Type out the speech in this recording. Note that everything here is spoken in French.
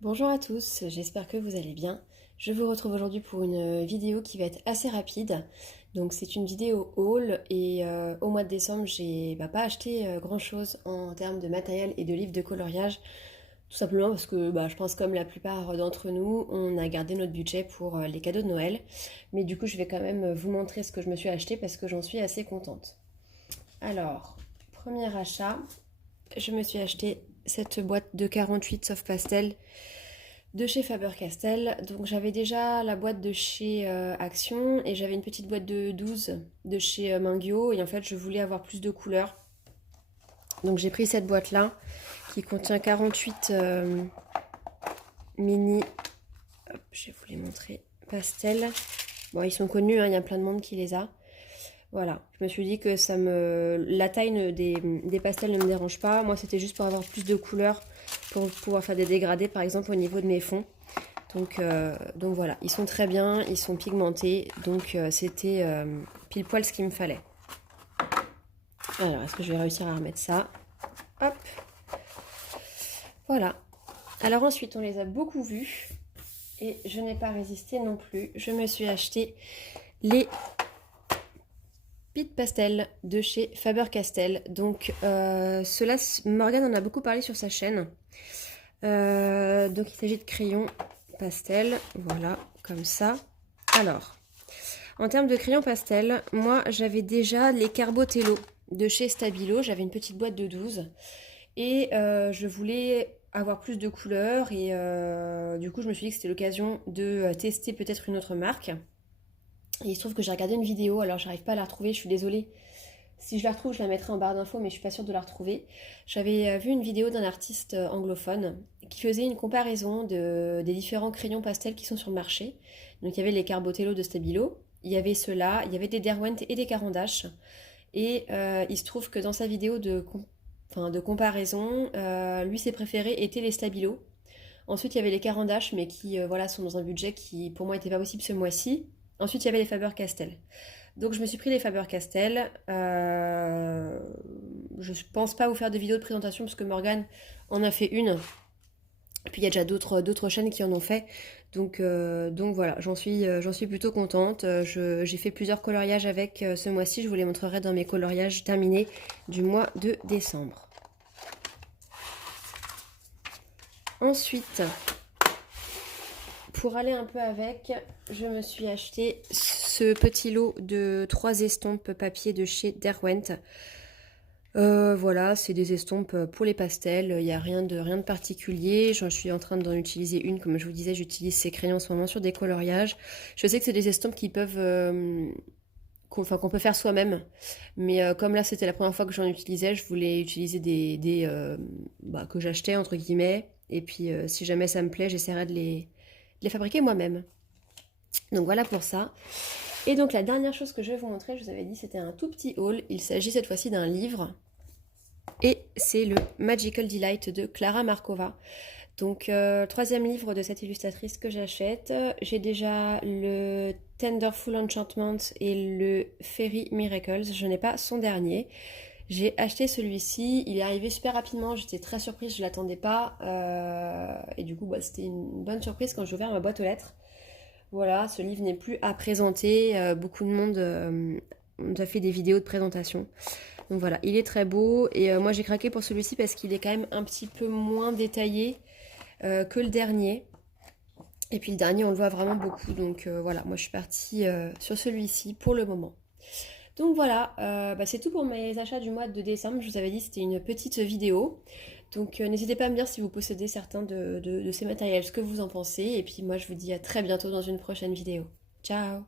Bonjour à tous, j'espère que vous allez bien. Je vous retrouve aujourd'hui pour une vidéo qui va être assez rapide. Donc c'est une vidéo haul et au mois de décembre j'ai pas acheté grand chose en termes de matériel et de livres de coloriage. Tout simplement parce que je pense comme la plupart d'entre nous, on a gardé notre budget pour les cadeaux de Noël. Mais du coup je vais quand même vous montrer ce que je me suis acheté parce que j'en suis assez contente. Alors, premier achat, je me suis acheté cette boîte de 48 Soft Pastel de chez Faber-Castell. Donc j'avais déjà la boîte de chez Action et j'avais une petite boîte de 12 de chez Mingyo et en fait je voulais avoir plus de couleurs. Donc j'ai pris cette boîte là qui contient 48 mini, hop, je vais vous les montrer, pastels. Bon, ils sont connus, hein, il y a plein de monde qui les a. Voilà, je me suis dit que la taille des pastels ne me dérange pas. Moi, c'était juste pour avoir plus de couleurs, pour pouvoir faire des dégradés, par exemple, au niveau de mes fonds. Donc voilà, ils sont très bien, ils sont pigmentés, donc c'était pile poil ce qu'il me fallait. Alors, est-ce que je vais réussir à remettre ça? Hop, voilà. Alors ensuite, on les a beaucoup vus, et je n'ai pas résisté non plus. Je me suis acheté les Pit Pastel de chez Faber-Castell. Donc cela, Morgane en a beaucoup parlé sur sa chaîne. Donc il s'agit de crayons pastel, voilà, comme ça. Alors, en termes de crayons pastel, moi j'avais déjà les Carbotello de chez Stabilo. J'avais une petite boîte de 12 et je voulais avoir plus de couleurs et du coup je me suis dit que c'était l'occasion de tester peut-être une autre marque. Et il se trouve que j'ai regardé une vidéo, alors j'arrive pas à la retrouver, je suis désolée. Si je la retrouve, je la mettrai en barre d'infos, mais je suis pas sûre de la retrouver. J'avais vu une vidéo d'un artiste anglophone qui faisait une comparaison des différents crayons pastels qui sont sur le marché. Donc il y avait les Carbotello de Stabilo, il y avait ceux-là, il y avait des Derwent et des Caran d'Ache. Et il se trouve que dans sa vidéo de comparaison, lui ses préférés étaient les Stabilo. Ensuite, il y avait les Caran d'Ache, mais qui voilà, sont dans un budget qui pour moi n'était pas possible ce mois-ci. Ensuite, il y avait les Faber-Castell. Donc je me suis pris les Faber-Castell. Je pense pas vous faire de vidéo de présentation parce que Morgane en a fait une. Et puis il y a déjà d'autres chaînes qui en ont fait. Donc voilà, j'en suis plutôt contente. J'ai fait plusieurs coloriages avec ce mois-ci. Je vous les montrerai dans mes coloriages terminés du mois de décembre. Ensuite, pour aller un peu avec, je me suis acheté ce petit lot de 3 estampes papier de chez Derwent. Voilà, c'est des estampes pour les pastels, il n'y a rien de particulier. Je suis en train d'en utiliser une, comme je vous disais, j'utilise ces crayons en ce moment sur des coloriages. Je sais que c'est des estampes qui peuvent... qu'on peut faire soi-même, mais comme là c'était la première fois que j'en utilisais, je voulais utiliser que j'achetais entre guillemets, et puis si jamais ça me plaît, j'essaierai de les fabriquer moi-même. Donc voilà pour ça. Et donc la dernière chose que je vais vous montrer, je vous avais dit c'était un tout petit haul. Il s'agit cette fois-ci d'un livre. Et c'est le Magical Delight de Clara Markova. Donc troisième livre de cette illustratrice que j'achète. J'ai déjà le Tenderful Enchantment et le Fairy Miracles. Je n'ai pas son dernier. J'ai acheté celui-ci, il est arrivé super rapidement, j'étais très surprise, je ne l'attendais pas. Et du coup, c'était une bonne surprise quand j'ai ouvert ma boîte aux lettres. Voilà, ce livre n'est plus à présenter. Beaucoup de monde a fait des vidéos de présentation. Donc voilà, il est très beau. Et moi, j'ai craqué pour celui-ci parce qu'il est quand même un petit peu moins détaillé que le dernier. Et puis le dernier, on le voit vraiment beaucoup. Donc voilà, moi, je suis partie sur celui-ci pour le moment. Donc voilà, c'est tout pour mes achats du mois de décembre. Je vous avais dit c'était une petite vidéo. Donc n'hésitez pas à me dire si vous possédez certains de ces matériels, ce que vous en pensez. Et puis moi je vous dis à très bientôt dans une prochaine vidéo. Ciao!